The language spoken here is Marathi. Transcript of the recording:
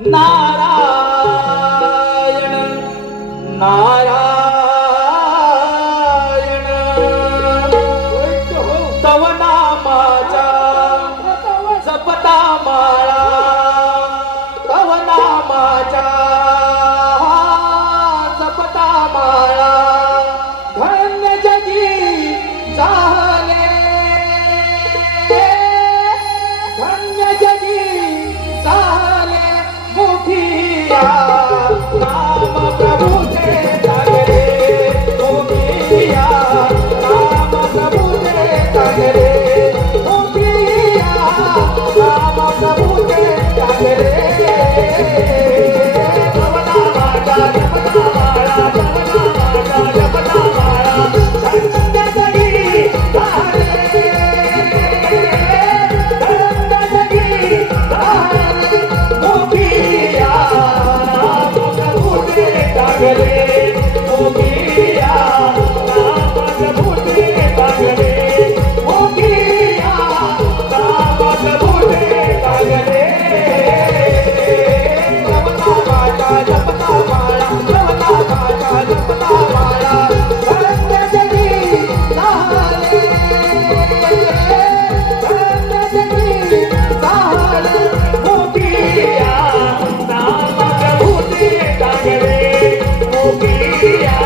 नारायण नारायण. Yeah.